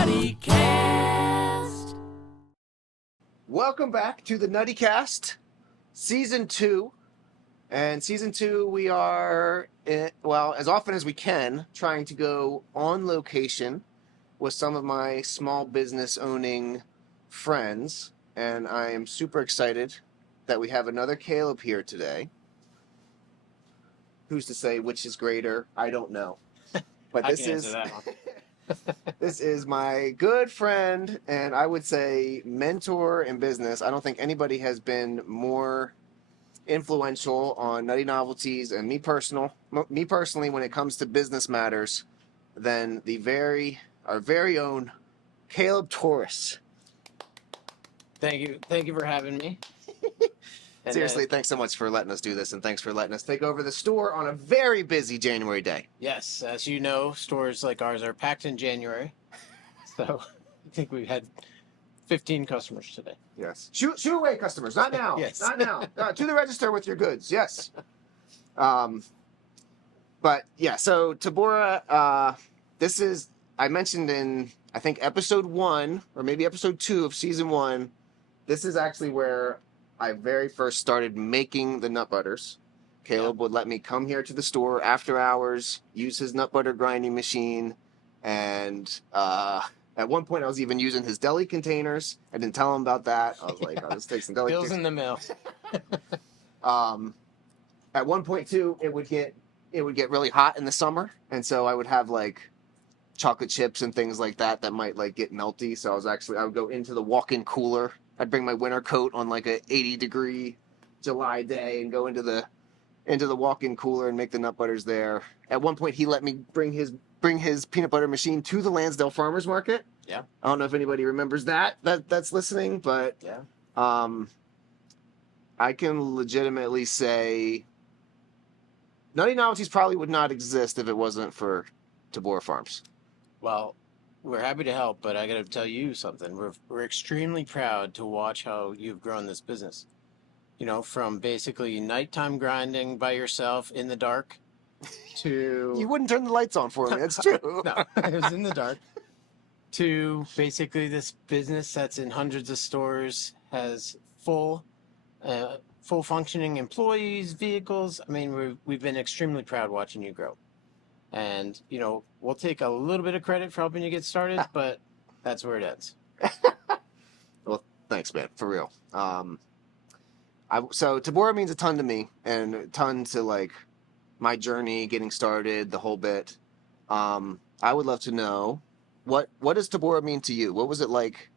Nuttycast. Welcome back to the Nuttycast, Season 2. And Season 2, we are, as often as we can, trying to go on location with some of my small business owning friends. And I am super excited that we have another Caleb here today. Who's to say which is greater? I don't know. But I can answer that one. This is my good friend, and I would say mentor in business. I don't think anybody has been more influential on Nutty Novelties and me personally when it comes to business matters than our very own Caleb Torrice. Thank you for having me. And Seriously, thanks so much for letting us do this, and thanks for letting us take over the store on a very busy January day. Yes, as you know, stores like ours are packed in January. So I think we've had 15 customers today. Yes. Shoo away, customers. Not now. Yes. Not now. To the register with your goods. Yes. But yeah, so Tabora, I mentioned in, I think, episode 1 or maybe episode 2 of season 1, this is actually where I very first started making the nut butters. Caleb would let me come here to the store after hours, use his nut butter grinding machine, and at one point I was even using his deli containers. I didn't tell him about that. I was like, I'll just take some deli Bills containers. in the mail. At one point too, it would get really hot in the summer, and so I would have like chocolate chips and things like that might like get melty. So I would go into the walk-in cooler. I'd bring my winter coat on like a 80-degree July day and go into the walk-in cooler and make the nut butters there. At one point, he let me bring his peanut butter machine to the Lansdale Farmers Market. Yeah. I don't know if anybody remembers that's listening, but Yeah. I can legitimately say Nutty Novelties probably would not exist if it wasn't for Tabora Farms. Well, we're happy to help, but I got to tell you something. We're extremely proud to watch how you've grown this business. You know, from basically nighttime grinding by yourself in the dark to... You wouldn't turn the lights on for me, that's true. No, it was in the dark. To basically this business that's in hundreds of stores, has full functioning employees, vehicles. I mean, we've been extremely proud watching you grow. And, you know, we'll take a little bit of credit for helping you get started, but that's where it ends. Well, thanks, man, for real. So Tabora means a ton to me, and a ton to like my journey, getting started, the whole bit. I would love to know what does Tabora mean to you? What was it like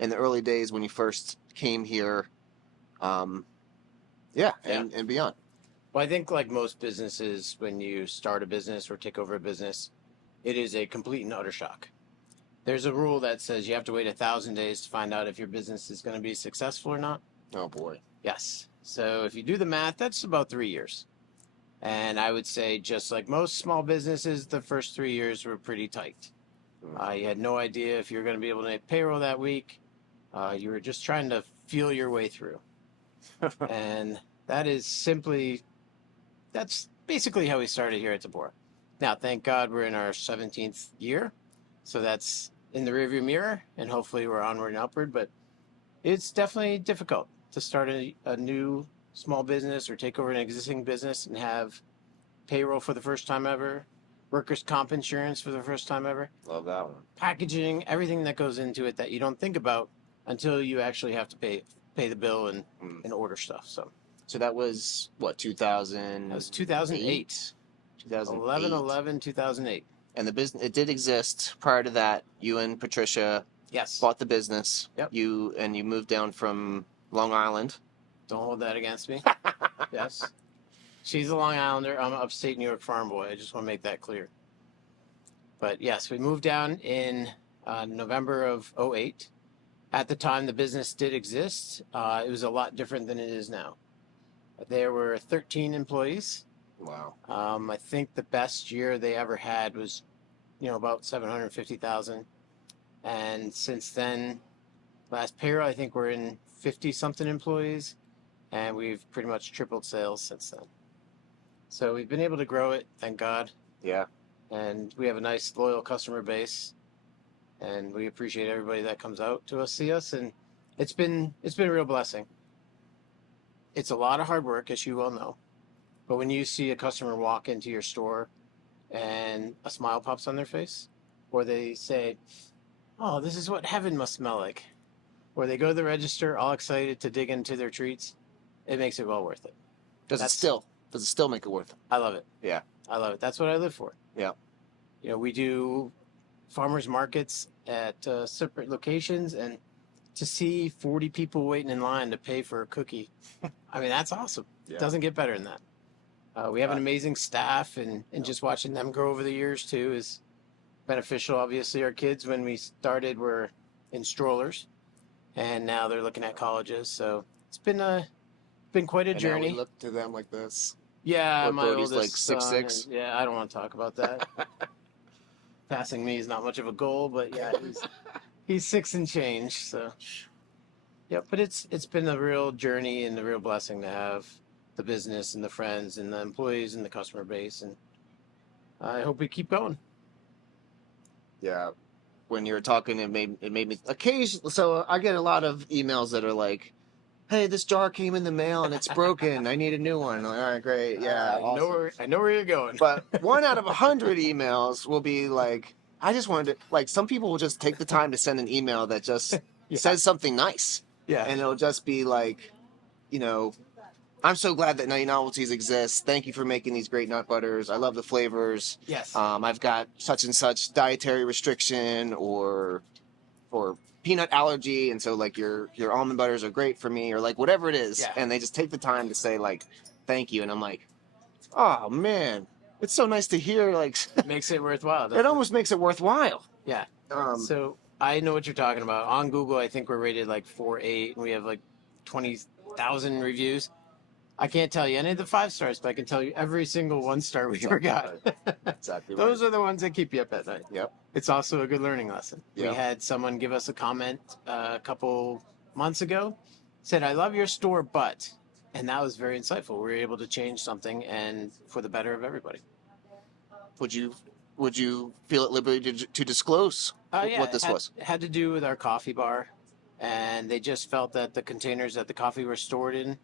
in the early days when you first came here? And beyond. Well, I think like most businesses, when you start a business or take over a business, it is a complete and utter shock. There's a rule that says you have to wait 1,000 days to find out if your business is going to be successful or not. Oh, boy. Yes. So if you do the math, that's about 3 years. And I would say just like most small businesses, the first 3 years were pretty tight. You had no idea if you were going to be able to make payroll that week. You were just trying to feel your way through. And that's basically how we started here at Tabora. Now, thank God we're in our 17th year. So that's in the rearview mirror, and hopefully we're onward and upward. But it's definitely difficult to start a new small business or take over an existing business and have payroll for the first time ever, workers' comp insurance for the first time ever. Love that one. Packaging, everything that goes into it that you don't think about until you actually have to pay the bill and order stuff. So that was, what, 2000? that was 2008. 2008. 2008. And the business, it did exist. Prior to that, you and Patricia Yes. bought the business. Yep. You moved down from Long Island. Don't hold that against me. Yes. She's a Long Islander. I'm an upstate New York farm boy. I just want to make that clear. But yes, we moved down in November of 2008. At the time, the business did exist. It was a lot different than it is now. There were 13 employees. Wow. I think the best year they ever had was, about 750,000. And since then, last payroll, I think we're in 50-something employees, and we've pretty much tripled sales since then. So we've been able to grow it, thank God. Yeah. And we have a nice, loyal customer base. and we appreciate everybody that comes out to see us, and it's been a real blessing. It's a lot of hard work, as you well know, but when you see a customer walk into your store and a smile pops on their face, or they say, "Oh, this is what heaven must smell like," or they go to the register all excited to dig into their treats, it makes it well worth it. Does it still make it worth it? I love it. Yeah. I love it. That's what I live for. Yeah. You know, we do farmers markets at separate locations, and to see 40 people waiting in line to pay for a cookie, I mean, that's awesome. Yeah. It doesn't get better than that. We have an amazing staff, and just watching them grow over the years too is beneficial. Obviously, our kids, when we started, were in strollers, and now they're looking at colleges. So it's been quite a journey. Now we look to them like this. Yeah, What, my Brody's oldest like 6'6"? son, yeah, I don't want to talk about that. Passing me is not much of a goal, but yeah, he's 6 and change. So, yeah, but it's been a real journey and a real blessing to have the business and the friends and the employees and the customer base, and I hope we keep going. Yeah. When you were talking, it made me occasionally. So I get a lot of emails that are like, "Hey, this jar came in the mail and it's broken. I need a new one." Like, all right, great, yeah. Awesome. I know where you're going. But 1 out of 100 emails will be like, I just wanted to, like, some people will just take the time to send an email that just says something nice. Yeah. And it'll just be like, you know, "I'm so glad that Nutty Novelties exists. Thank you for making these great nut butters. I love the flavors. Yes. I've got such and such dietary restriction or peanut allergy, and so like your almond butters are great for me," or like whatever it is. Yeah. And they just take the time to say like, "Thank you." And I'm like, oh man, it's so nice to hear. Like, Makes it worthwhile. it almost makes it worthwhile. Yeah. So I know what you're talking about. On Google, I think we're rated like 4.8, and we have like 20,000 reviews. I can't tell you any of the 5 stars, but I can tell you every single 1 star we ever got. Exactly right. Those are the ones that keep you up at night. Yep. It's also a good learning lesson. Yep. We had someone give us a comment a couple months ago, said, "I love your store, but," and that was very insightful. We were able to change something, and for the better of everybody. Would you feel at liberty to disclose what this was? It had to do with our coffee bar, and they just felt that the containers that the coffee were stored in,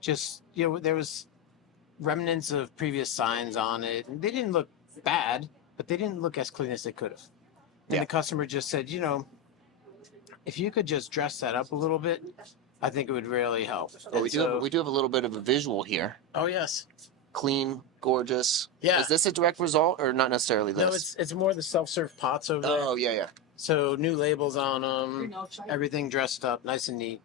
just, you know, there was remnants of previous signs on it, and they didn't look bad, but they didn't look as clean as they could have. And the customer just said, you know, if you could just dress that up a little bit, I think it would really help. Well, we do have a little bit of a visual here. Oh yes. Clean, gorgeous. Yeah. Is this a direct result or not necessarily this? No, it's more the self-serve pots over there. Oh yeah. So new labels on them, everything dressed up, nice and neat.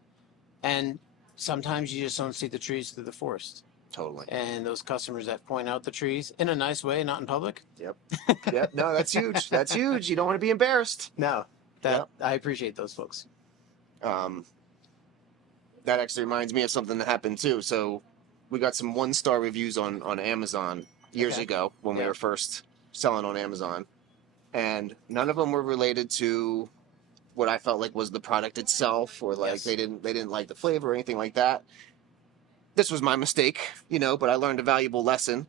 And sometimes you just don't see the trees through the forest. Totally. And those customers that point out the trees in a nice way, not in public. Yep. No, that's huge. That's huge. You don't want to be embarrassed. No, I appreciate those folks. That actually reminds me of something that happened too. So we got some 1-star reviews on Amazon years ago when we were first selling on Amazon, and none of them were related to what I felt like was the product itself, or like they didn't like the flavor or anything like that. This was my mistake, you know, but I learned a valuable lesson.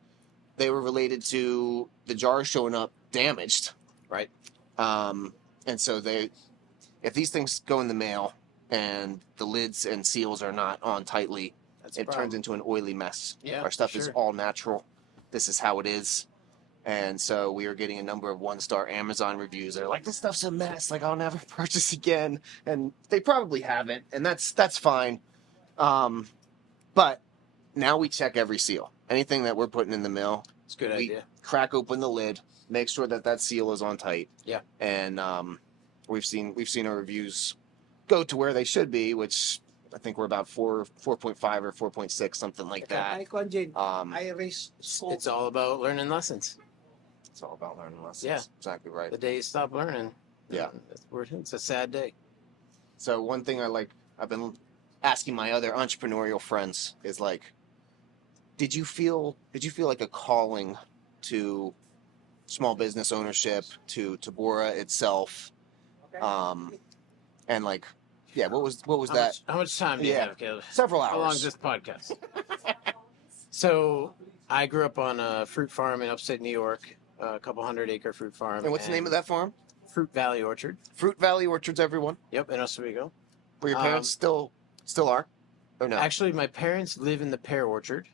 They were related to the jar showing up damaged, right? And so if these things go in the mail and the lids and seals are not on tightly, it turns into an oily mess. Yeah, our stuff is all natural. This is how it is. And so we are getting a number of 1-star Amazon reviews that are like, "This stuff's a mess. Like, I'll never purchase again." And they probably haven't, and that's fine. But now we check every seal. Anything that we're putting in the mail, It's a good idea. Crack open the lid, make sure that seal is on tight. Yeah. And we've seen our reviews go to where they should be, which I think we're about 4.5 or 4.6, something like that. It's all about learning lessons. It's all about learning lessons. Yeah. Exactly right. The day you stop learning. Yeah. It's a sad day. So one thing I've been asking my other entrepreneurial friends is like, did you feel like a calling to small business ownership, to Tabora itself? And like, yeah, what was that? How much time do you have, Caleb? Several hours. How long is this podcast? So I grew up on a fruit farm in upstate New York, a couple 100-acre fruit farm. And what's the name of that farm? Fruit Valley Orchard. Fruit Valley Orchards, everyone. Yep, in Oswego. Where your parents still are, or no? Actually, my parents live in the pear orchard,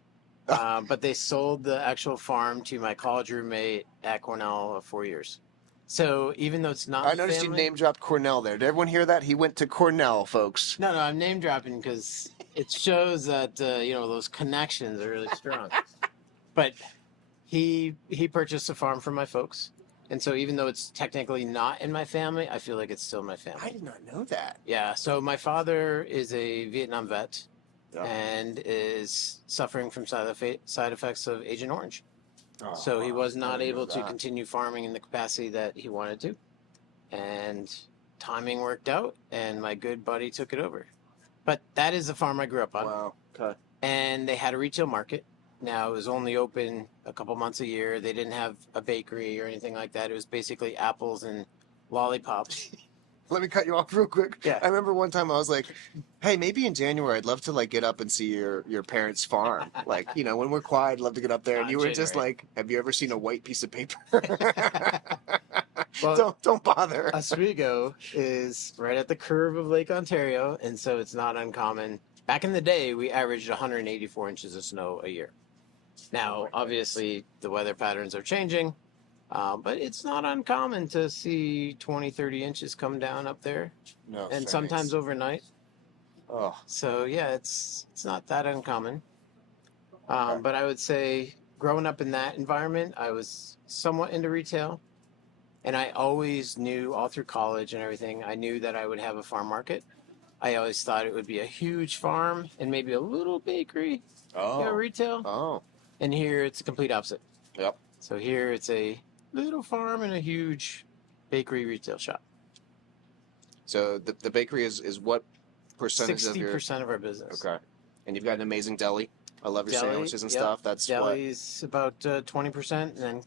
but they sold the actual farm to my college roommate at Cornell of 4 years. So even though it's not, I noticed you name dropped Cornell there. Did everyone hear that? He went to Cornell, folks. No, I'm name dropping because it shows that those connections are really strong. But he purchased a farm from my folks, and so even though it's technically not in my family, I feel like it's still my family. I did not know that. Yeah. So my father is a Vietnam vet, Yeah. and is suffering from side effects of Agent Orange. Oh, So he was not I didn't able know to that. continue farming in the capacity that he wanted to. And timing worked out, and my good buddy took it over. But that is the farm I grew up on. Wow. Okay. And they had a retail market. Now, it was only open a couple months a year. They didn't have a bakery or anything like that. It was basically apples and lollipops. Let me cut you off real quick. Yeah. I remember one time I was like, hey, maybe in January I'd love to like get up and see your parents' farm. Like, when we're quiet, I'd love to get up there. And Not you were just January. like, have you ever seen a white piece of paper? Well, don't bother. Oswego is right at the curve of Lake Ontario, and so it's not uncommon. Back in the day, we averaged 184 inches of snow a year. Now, obviously, the weather patterns are changing, but it's not uncommon to see 20, 30 inches come down up there, No. and sometimes overnight. Oh. So, yeah, it's not that uncommon. But I would say growing up in that environment, I was somewhat into retail. And I always knew all through college and everything, I knew that I would have a farm market. I always thought it would be a huge farm and maybe a little bakery, retail. Oh. And here it's a complete opposite. Yep. So here it's a little farm and a huge bakery retail shop. So the bakery is what percentage of your... 60% of our business. Okay. And you've got an amazing deli. I love your Deli, sandwiches and yep. stuff. That's what... Deli's about 20%, and then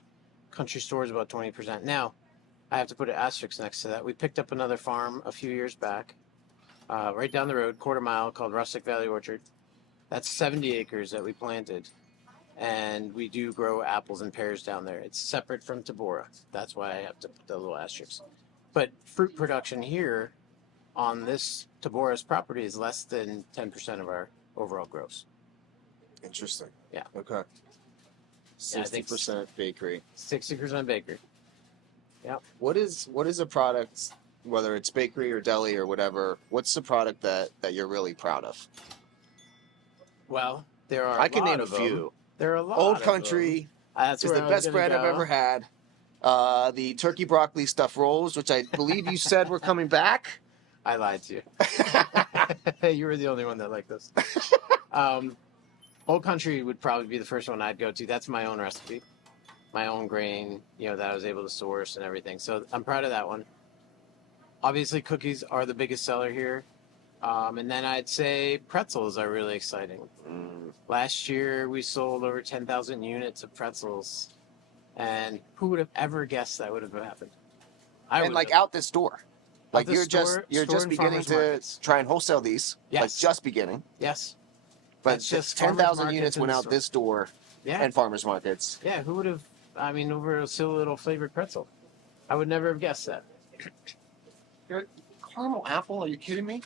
country store is about 20%. Now, I have to put an asterisk next to that. We picked up another farm a few years back, right down the road, quarter mile, called Rustic Valley Orchard. That's 70 acres that we planted, and we do grow apples and pears down there. It's separate from Tabora. That's why I have to put the little asterisk. But fruit production here on this Tabora's property is less than 10% of our overall gross. Interesting. Yeah. Okay. Yeah, I think 60% bakery. 60% bakery. Yep. What is a product, whether it's bakery or deli or whatever, what's the product that you're really proud of? Well, there are I can name a of them. few. There are a lot Old of Country That's is where the I was best gonna bread I've go. ever had. The turkey broccoli stuffed rolls, which I believe you said were coming back. I lied to you. You were the only one that liked this. Old Country would probably be the first one I'd go to. That's my own recipe, my own grain, that I was able to source and everything. So I'm proud of that one. Obviously, cookies are the biggest seller here. And then I'd say pretzels are really exciting. Last year, we sold over 10,000 units of pretzels. And who would have ever guessed that would have happened? And like out this door. Like the you're store just and beginning farmers to markets. try and wholesale these. Yes. Like just beginning. Yes. But That's just 10,000 farmers units markets went and out store. this door Yeah. and farmers markets. Yeah, who would have, over a silly little flavored pretzel? I would never have guessed that. Caramel apple? Are you kidding me?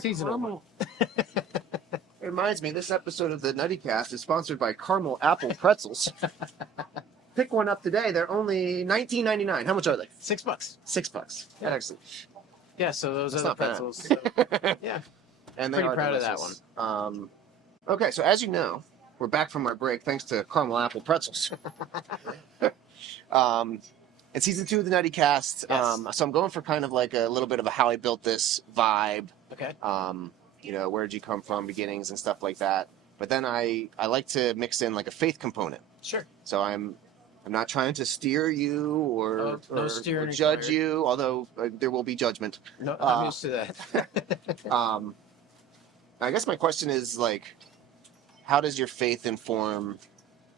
Seasonal. It reminds me, this episode of the Nuttycast is sponsored by Caramel Apple Pretzels. Pick one up today. They're only $19.99. How much are they? $6. $6. Yeah. Excellent. Yeah, so those That's are the not bad. pretzels. So, yeah. And they Pretty are proud of that delicious. Okay, so as you know, we're back from our break thanks to Caramel Apple Pretzels. It's season 2 of the Nuttycast. Yes. So I'm going for kind of like a little bit of a how I built this vibe. Okay. Where'd you come from, beginnings and stuff like that. But then I like to mix in like a faith component. Sure. So I'm not trying to steer you or steering judge required. you, although there will be judgment. No, I'm used to that. I guess my question is like, how does your faith inform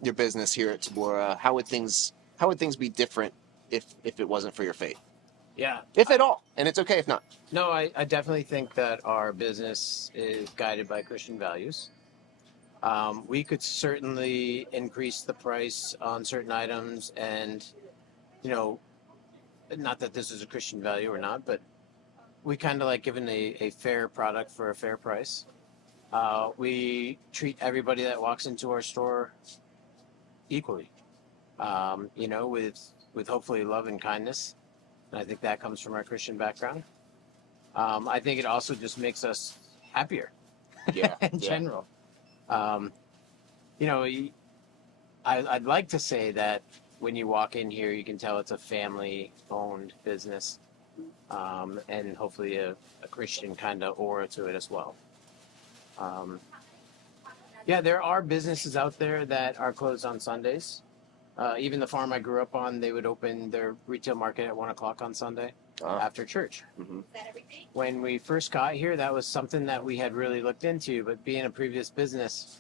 your business here at Tabora? How would things be different if it wasn't for your faith? Yeah. If at all, and it's okay if not. No, I definitely think that our business is guided by Christian values. We could certainly increase the price on certain items and, not that this is a Christian value or not, but we kind of like giving a fair product for a fair price. We treat everybody that walks into our store equally, with hopefully love and kindness. And I think that comes from our Christian background. I think it also just makes us happier Yeah. in general. I'd like to say that when you walk in here, you can tell it's a family-owned business, and hopefully a Christian kind of aura to it as well. There are businesses out there that are closed on Sundays. Even the farm I grew up on, they would open their retail market at 1 o'clock on Sunday after church. Mm-hmm. When we first got here, that was something that we had really looked into, but being a previous business,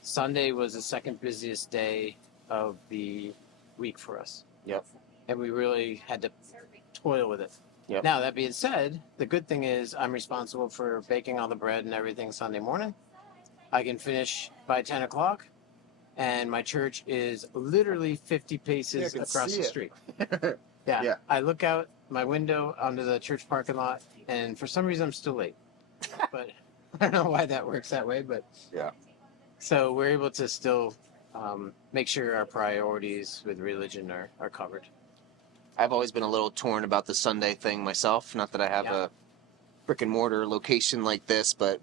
Sunday was the second busiest day of the week for us. Yep. And we really had to toil with it. Yep. Now, that being said, the good thing is I'm responsible for baking all the bread and everything Sunday morning. I can finish by 10 o'clock, and my church is literally 50 paces across the street. Yeah. I look out my window onto the church parking lot, and for some reason I'm still late. But I don't know why that works that way, but yeah. So we're able to still make sure our priorities with religion are covered. I've always been a little torn about the Sunday thing myself. Not that I have a brick and mortar location like this, but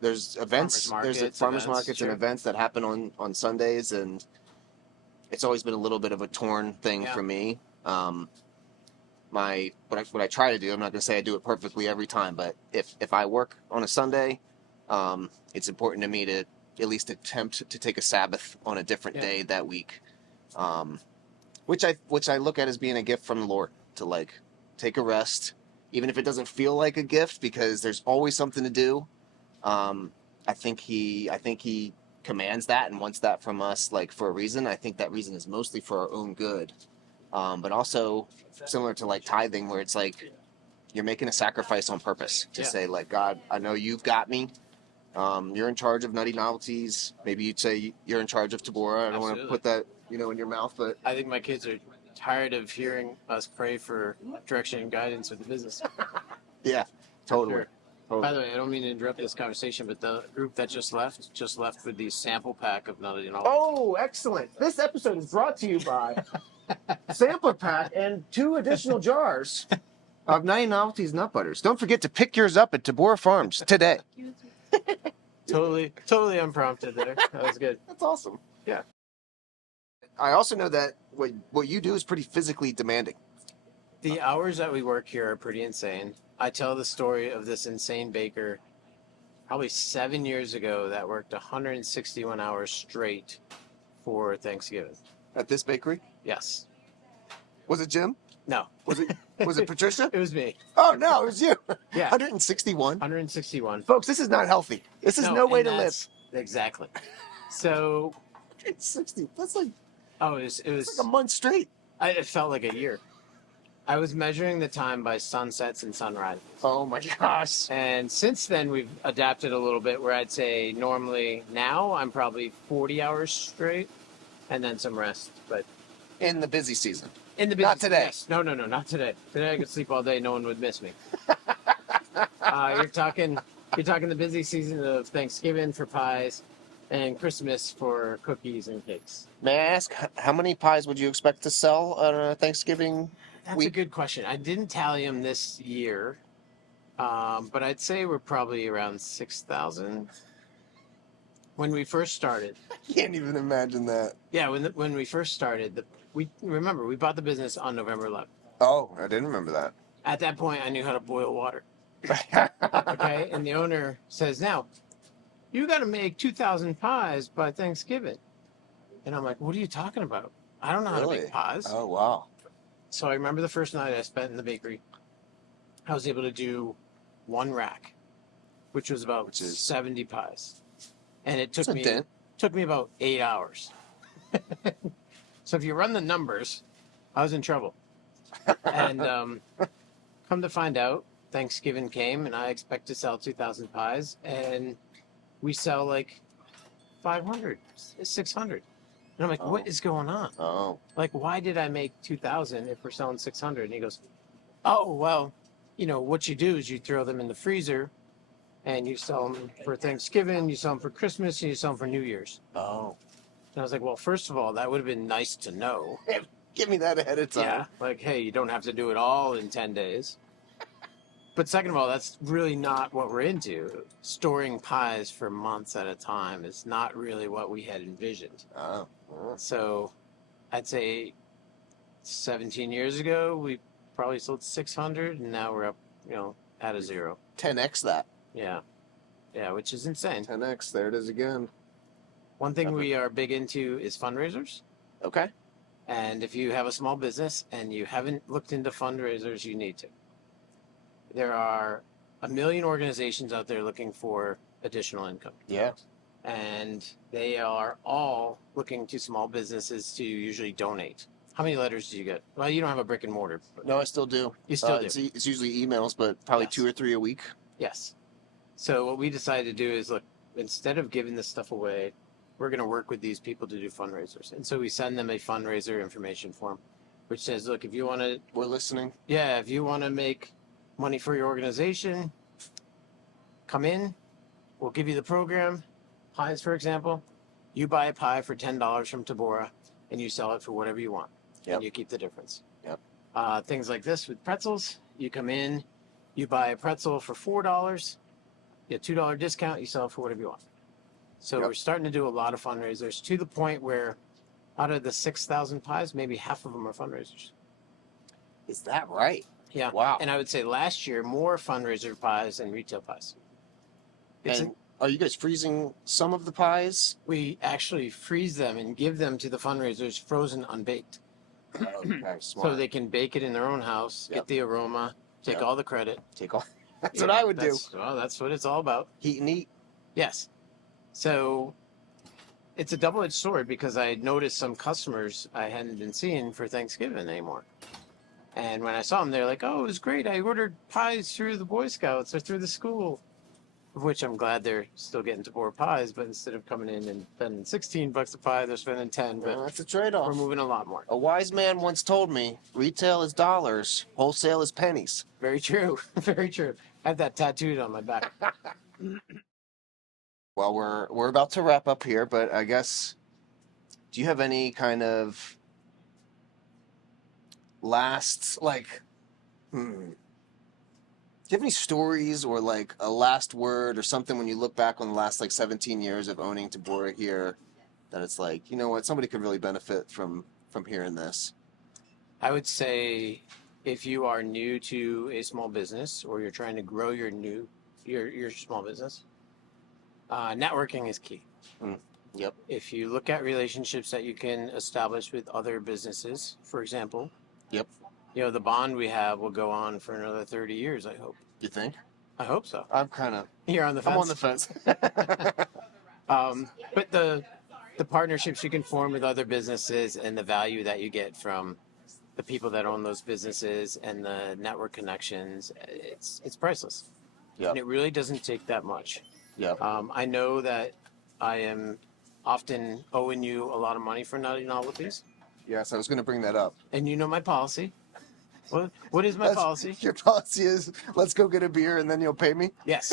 there's events, farmers markets and events that happen on Sundays, and it's always been a little bit of a torn thing for me. What I try to do, I'm not going to say I do it perfectly every time, but if I work on a Sunday, it's important to me to at least attempt to take a Sabbath on a different day that week, which I look at as being a gift from the Lord, to like take a rest, even if it doesn't feel like a gift, because there's always something to do. I think he commands that and wants that from us, like, for a reason. I think that reason is mostly for our own good, but also similar to like tithing, where it's like you're making a sacrifice on purpose to say, like, God, I know you've got me. You're in charge of Nutty Novelties. Maybe you'd say you're in charge of Tabora. I don't want to put that, in your mouth, but I think my kids are tired of hearing us pray for direction and guidance with the business. Yeah, totally. Sure. By the way, I don't mean to interrupt this conversation, but the group that just left with the sample pack of Nutty Novelties. Oh, excellent. This episode is brought to you by Sampler Pack and 2 additional jars of Nutty Novelties nut butters. Don't forget to pick yours up at Tabora Farms today. Totally unprompted there. That was good. That's awesome. Yeah. I also know that what you do is pretty physically demanding. The hours that we work here are pretty insane. I tell the story of this insane baker probably 7 years ago that worked 161 hours straight for Thanksgiving. At this bakery? Yes. Was it Jim? No. Was it Patricia? It was me. Oh, no, it was you. Yeah. 161? 161. Folks, this is not healthy. This is no way to live. Exactly. So... 160. That's like... Oh, it was like a month straight. It felt like a year. I was measuring the time by sunsets and sunrises. Oh my gosh. And since then, we've adapted a little bit where I'd say normally now I'm probably 40 hours straight and then some rest. But in the busy season. In the busy Not today. Yes. No, not today. Today I could sleep all day. No one would miss me. You're talking the busy season of Thanksgiving for pies and Christmas for cookies and cakes. May I ask, how many pies would you expect to sell on a Thanksgiving That's week? a good question. I didn't tally them this year, but I'd say we're probably around 6,000. When we first started. I can't even imagine that. Yeah, when we first started, we bought the business on November 11th. Oh, I didn't remember that. At that point, I knew how to boil water. Okay, and the owner says, now, you got to make 2,000 pies by Thanksgiving. And I'm like, what are you talking about? I don't know how to make pies. Oh, wow. So I remember the first night I spent in the bakery, I was able to do 1 rack, which was about 70 pies. And it took me about 8 hours. So if you run the numbers, I was in trouble. And come to find out, Thanksgiving came and I expect to sell 2,000 pies, and we sell like 500, 600. And And I'm like, what is going on? Oh. Like, why did I make 2,000 if we're selling 600? And he goes, oh, well, what you do is you throw them in the freezer and you sell them for Thanksgiving, you sell them for Christmas, and you sell them for New Year's. Oh. And I was like, well, first of all, that would have been nice to know. Give me that ahead of time. Yeah, like, hey, you don't have to do it all in 10 days. But second of all, that's really not what we're into. Storing pies for months at a time is not really what we had envisioned. Oh. So I'd say 17 years ago, we probably sold 600, and now we're up, at a zero. 10x that. Yeah. Yeah, which is insane. 10x, there it is again. One thing we are big into is fundraisers. Okay. And if you have a small business and you haven't looked into fundraisers, you need to. There are a million organizations out there looking for additional income. Yeah. And they are all looking to small businesses to usually donate. How many letters do you get? Well, you don't have a brick and mortar. No, I still do. You still do? It's usually emails, but probably Yes. 2 or 3 a week. Yes. So what we decided to do is, look, instead of giving this stuff away, we're going to work with these people to do fundraisers. And so we send them a fundraiser information form, which says, look, if you want to... We're listening. Yeah, if you want to make money for your organization, come in. We'll give you the program. Pies, for example. You buy a pie for $10 from Tabora, and you sell it for whatever you want. Yep. And you keep the difference. Yep. Things like this with pretzels. You come in, you buy a pretzel for $4, you get a $2 discount, you sell it for whatever you want. So Yep. we're starting to do a lot of fundraisers to the point where out of the 6,000 pies, maybe half of them are fundraisers. Is that right? Yeah. Wow. And I would say last year, more fundraiser pies than retail pies. And are you guys freezing some of the pies? We actually freeze them and give them to the fundraisers frozen unbaked. Okay, smart. So they can bake it in their own house, Yep. get the aroma, take Yep. all the credit. Take all. That's Yeah, what I would do. Well, that's what it's all about. Heat and eat. Yes. So it's a double-edged sword because I had noticed some customers I hadn't been seeing for Thanksgiving anymore. And when I saw them, they're like, oh, it was great. I ordered pies through the Boy Scouts or through the school. Of which I'm glad they're still getting Tabora pies, but instead of coming in and spending $16 a pie, they're spending 10. But That's a trade-off. we're moving a lot more. A wise man once told me, retail is dollars, wholesale is pennies. Very true. Very true. I have that tattooed on my back. Well, we're about to wrap up here, but I guess, do you have any kind of last, do you have any stories or like a last word or something when you look back on the last 17 years of owning Tabora here that it's like, you know what, somebody could really benefit from hearing this? I would say if you are new to a small business or you're trying to grow your small business, networking is key. Yep. If you look at relationships that you can establish with other businesses, for example. Yep. The bond we have will go on for another 30 years, I hope. You think? I hope so. I'm kind of... You're on the fence? I'm on the fence. But the partnerships you can form with other businesses and the value that you get from the people that own those businesses and the network connections, it's priceless. Yep. And it really doesn't take that much. Yep. I know that I am often owing you a lot of money for Nutty Novelties. Yes, I was going to bring that up. And you know my policy. What is my policy? Your policy is, let's go get a beer and then you'll pay me? Yes.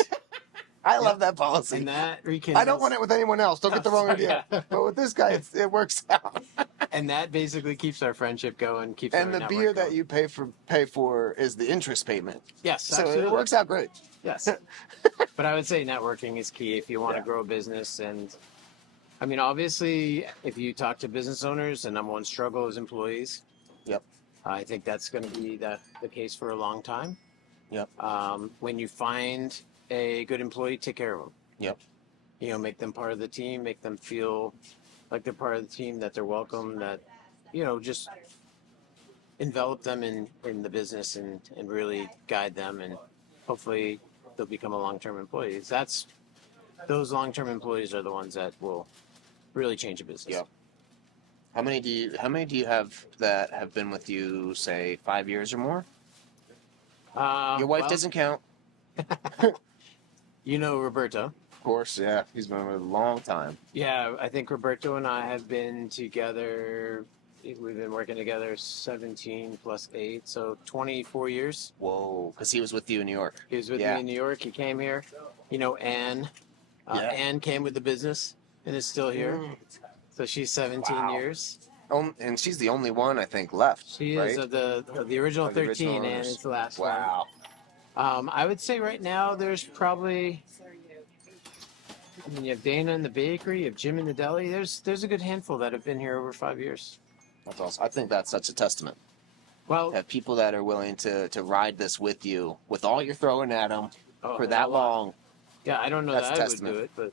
I love that policy. And that rekindles. I don't want it with anyone else. Don't get the wrong idea. But with this guy, it works out. And that basically keeps our friendship going. And the beer that you pay for is the interest payment. Yes, so absolutely. it works out great. Yes. But I would say networking is key if you want to grow a business. And I mean, obviously, if you talk to business owners, the number one struggle is employees. Yep. I think that's going to be the case for a long time. Yep. When you find a good employee, take care of them. Yep. Make them part of the team, make them feel like they're part of the team, that they're welcome, that, just envelop them in the business and really guide them, and hopefully they'll become a long-term employee. Those long-term employees are the ones that will really change a business. Yep. How many do you have that have been with you, say, 5 years or more? Your wife doesn't count. Roberto. Of course, yeah. He's been with a long time. Yeah, I think Roberto and I have been together. We've been working together 17 plus 8, so 24 years. Whoa, because he was with you in New York. He was with Yeah. me in New York. He came here. You know, Anne. Yeah. Anne came with the business and is still here. So she's 17 Wow. years. And she's the only one, I think, left. She right? is of the original Of the 13, original and owners. it's the last Wow. one. I would say right now there's probably, you have Dana in the bakery, you have Jim in the deli. There's a good handful that have been here over 5 years. That's awesome. I think that's such a testament. Well, Have people that are willing to ride this with you, with all you're throwing at them for that long. Yeah, I don't know That's that a I would testament. do it, but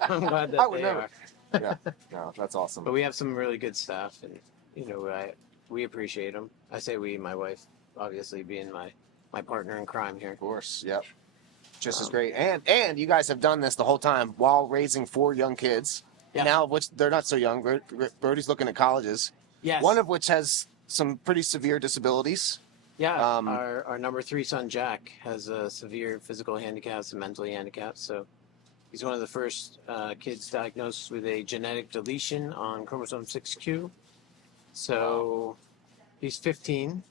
I'm glad that I would they never. are. Yeah, no, that's awesome. But we have some really good staff, and we appreciate them. I say we, my wife, obviously being my partner in crime here. Of course, yep. Just as great. And you guys have done this the whole time while raising 4 young kids. Yeah. Now, which they're not so young. Brody's looking at colleges. Yes. One of which has some pretty severe disabilities. Yeah, Um, our number 3 son, Jack, has a severe physical handicaps and mentally handicapped. So he's one of the first kids diagnosed with a genetic deletion on chromosome 6q. So he's 15.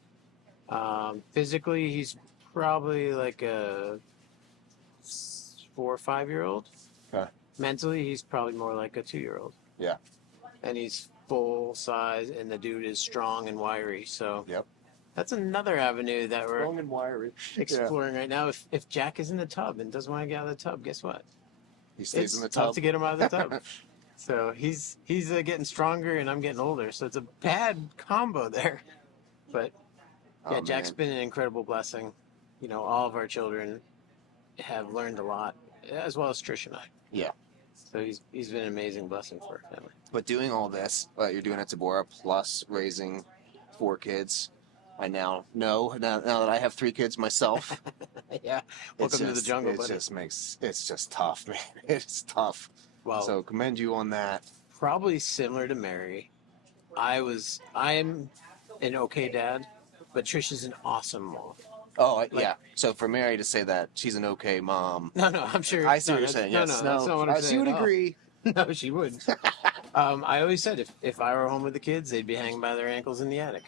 Physically, he's probably like a 4 or 5 year old. Okay. Mentally, he's probably more like a 2-year-old. Yeah. And he's full size, and the dude is strong and wiry. So Yep. that's another avenue that we're Strong and wiry. exploring right now. If Jack is in the tub and doesn't want to get out of the tub, guess what? He stays It's in the tough tub. to get him out of the tub. So he's getting stronger, and I'm getting older. So it's a bad combo there. But yeah, Oh, Jack's man. been an incredible blessing. You know, all of our children have learned a lot, as well as Trish and I. Yeah. So he's been an amazing blessing for our family. But doing all this, you're doing at Tabora, plus raising 4 kids. I now know, now that I have 3 kids myself. Yeah. Welcome to the jungle, It buddy. it's just tough, man. It's tough. Well, So commend you on that. probably similar to Mary. I'm an okay dad, but Trish is an awesome mom. Oh, yeah. So for Mary to say that she's an okay mom, No, I'm sure. I see what no, you're that's- saying. No, Yes, no, that's not what I'm saying. she would at all. agree. No, she wouldn't. I always said if I were home with the kids, they'd be hanging by their ankles in the attic.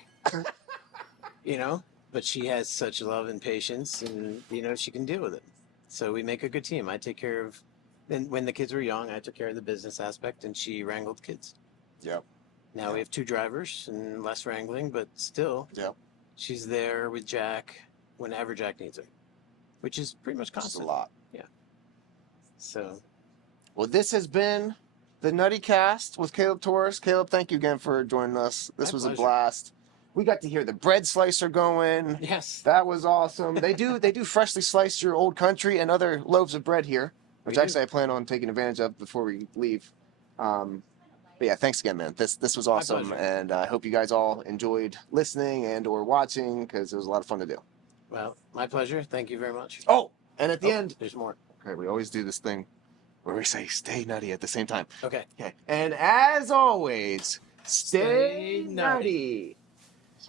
You know, but she has such love and patience, and she can deal with it. So we make a good team. I take care of. And when the kids were young, I took care of the business aspect, and she wrangled kids. Yep. Now we have 2 drivers and less wrangling, but still, Yep. she's there with Jack whenever Jack needs her, which is pretty much Just a constant. lot. So Well, this has been the Nuttycast with Caleb Torrice. Caleb, thank you again for joining us. This My was pleasure. a blast. We got to hear the bread slicer going. yes, That was awesome. They do freshly slice your old country and other loaves of bread here, which We do. actually I plan on taking advantage of before we leave. But yeah, thanks again, man. This was awesome, pleasure. and I hope you guys all enjoyed listening and or watching because it was a lot of fun to do. well, my pleasure. Thank you very much. Oh, and at the Oh, end, there's more. okay, we always do this thing where we say "stay nutty" at the same time. Okay. Okay, and as always, stay Stay nutty.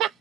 nutty.